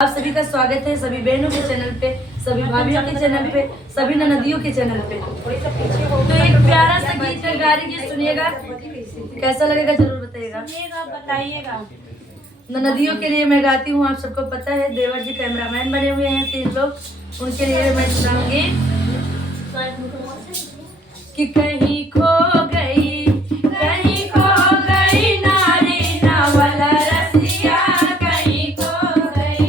आप सभी का स्वागत है सभी बहनों के चैनल पे, सभी भाभीयों के चैनल पे, सभी ननदियों के चैनल पे। तो एक प्यारा सा गीत गा रही है, सुनिएगा, कैसा लगेगा जरूर बताइएगा। ननदियों के लिए मैं गाती हूँ, आप सबको पता है। देवर जी कैमरामैन बने हुए हैं 3 लोग, उनके लिए मैं सुनाऊंगी कि कहीं खो गई नारी नावल रसिया, कहीं खो गई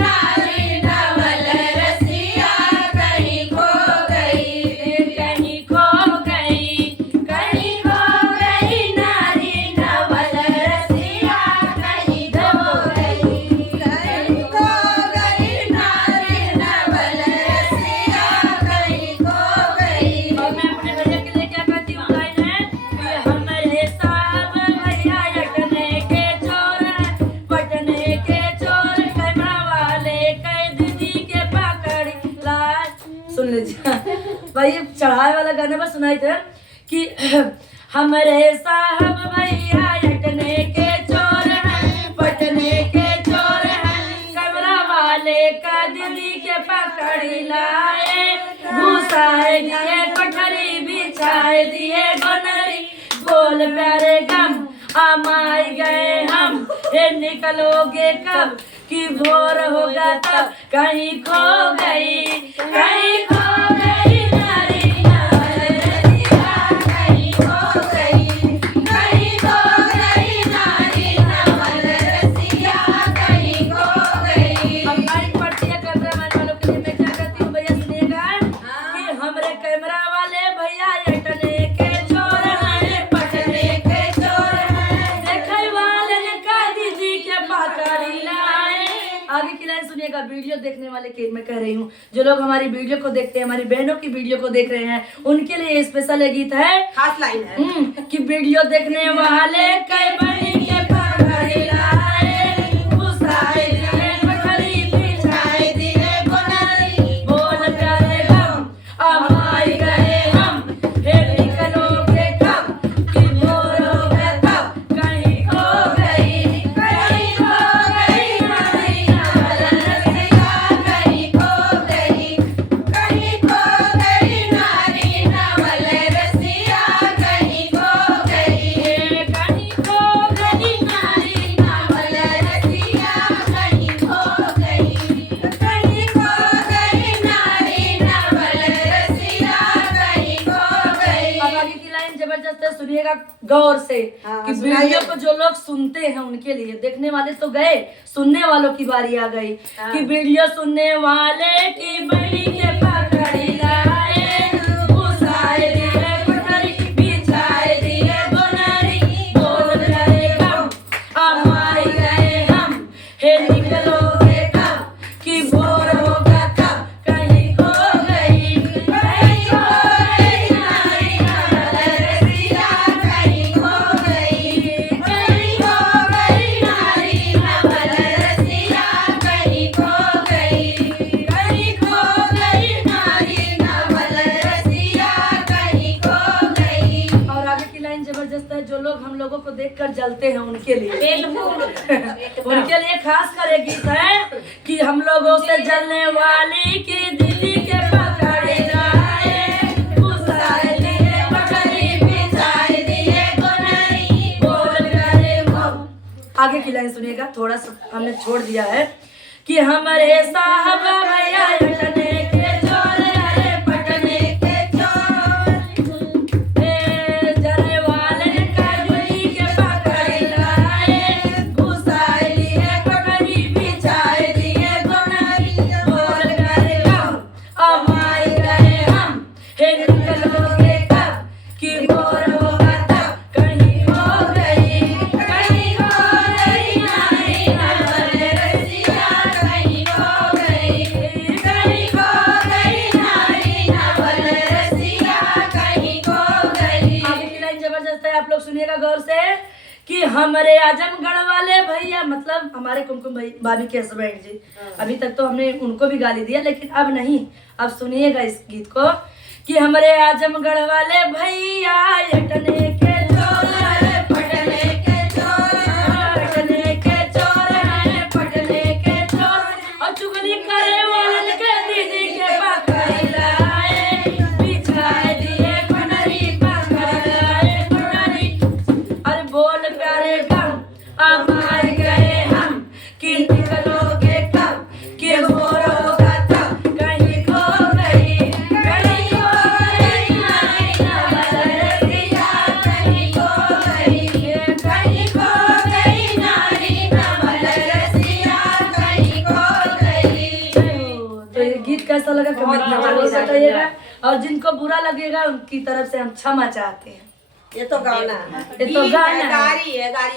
नारी नावल रसिया, कहीं खो गई नारी नावल रसिया, कहीं खो गई नारी नावल रसिया, कहीं खो गई। और मैं अपने भैया के लिए क्या कहती हूँ, लाइन है कि हमारे साहब भैया यटने के चोर हैं, पटने के चोर, कैमरा वाले कई दीदी के पकड़ी लाए। सुन लीजिए भाई, चढ़ाए वाला गाना बस सुनाई थे कि हमारे साहब भैया यटने के चोर हैं, पटने के चोर हैं, कैमरा वाले का दीदी के पकड़ी लाए, घुसाए दिए पठरी बिछाए दिए गोनरी, बोल प्यारे गम आमाई गए हम, ये निकलोगे कब कि भोर होगा तब, कहीं खो गई नारी नावल रसिया, कहीं खो गई नारी नावल रसिया, कहीं खो गई। अब लाइन पड़ती है कैमरामैन वालों के लिए, मैं क्या कहती हूँ भैया सुनिएगा कि हमरे कैमरा वाले भैया यटने के चोर हैं, पटने के चोर हैं, देखे वाले ने कह दीदी के पकड़ी लाए। आगे की लाइन सुनिएगा, वीडियो देखने वाले के मैं कह रही हूँ, जो लोग हमारी वीडियो को देखते हैं, हमारी बहनों की वीडियो को देख रहे हैं, उनके लिए स्पेशल गीत है, खास लाइन है कि वीडियो देखने वाले कई बहनी के पकड़ी लाए, घुसाए दिए पठरी बिछाए दिए गोनरी, बोल प्यारे गम आमाई गए हम, हे निकलोगे कब कि भोर होगा तब, कहीं खो गई नारी नावल रसिया, कहीं खो गई नारी नावल रसिया, कहीं खो गई नारी नावल रसिया, कहीं खो गई नारी नावल रसिया, कहीं खो गई। अब आगे की लाइन जबरदस्त है, सुनिएगा गौर से कि वीडियो को जो लोग सुनते हैं उनके लिए, देखने वाले तो गए, सुनने वालों की बारी आ गई कि वीडियो सुनने वाले की बड़ी के पकड़ी लाए, घुसाए दिए पठरी बिछाए दिए गोनरी, बोल रहे गम आमाई गए हम, हे निकलोगे कब कि भोर होगा कब, कहीं खो गई नारी नावल रसिया, कहीं खो गई नारी नावल रसिया, कहीं खो गई नारी नावल रसिया, कहीं खो गई। और आगे की लाइन जबरदस्त है, जो लोग हम लोगों को देखकर जलते हैं उनके लिए उनके लिए खास कर एक गीत है कि हम लोगों से जलने वाली की दीदी के पकड़े लाए, घुसाए दिए पठरी बिछाए दिए गोनरी, बोल प्यारे गम। आगे की लाइन सुनिएगा, थोड़ा सा हमने छोड़ दिया है कि हमारे साहब भैया यटने के चोर, अरे पटने के चोर, जरे वाले का दूरी के पकड़े लाए, घुसाए दिए पठरी बिछाए दिए गोनरी, बोल प्यारे गम आमाई गए हम, हे निकलोगे कब कि भोर होगा तब, कहीं खो गई नारी नावल रसिया, कहीं खो गई नारी नावल रसिया, कहीं खो गई। आगे की लाइन जबरदस्त है, आप लोग सुनिएगा गौर से कि हमारे आजमगढ़ वाले भैया, मतलब हमारे कुमकुम भाभी के हस्बैंड जी, अभी तक तो हमने उनको भी गाली दिया, लेकिन अब नहीं, अब सुनिएगा इस गीत को कि हमारे आजमगढ़ वाले भैया यटने के चोर, पटने के चोर, कैसा लगा कमेंट में जरूर बताइएगा और जिनको बुरा लगेगा उनकी तरफ से हम क्षमा चाहते हैं। ये तो गाना है, ये तो गाना है। गारी है गारी।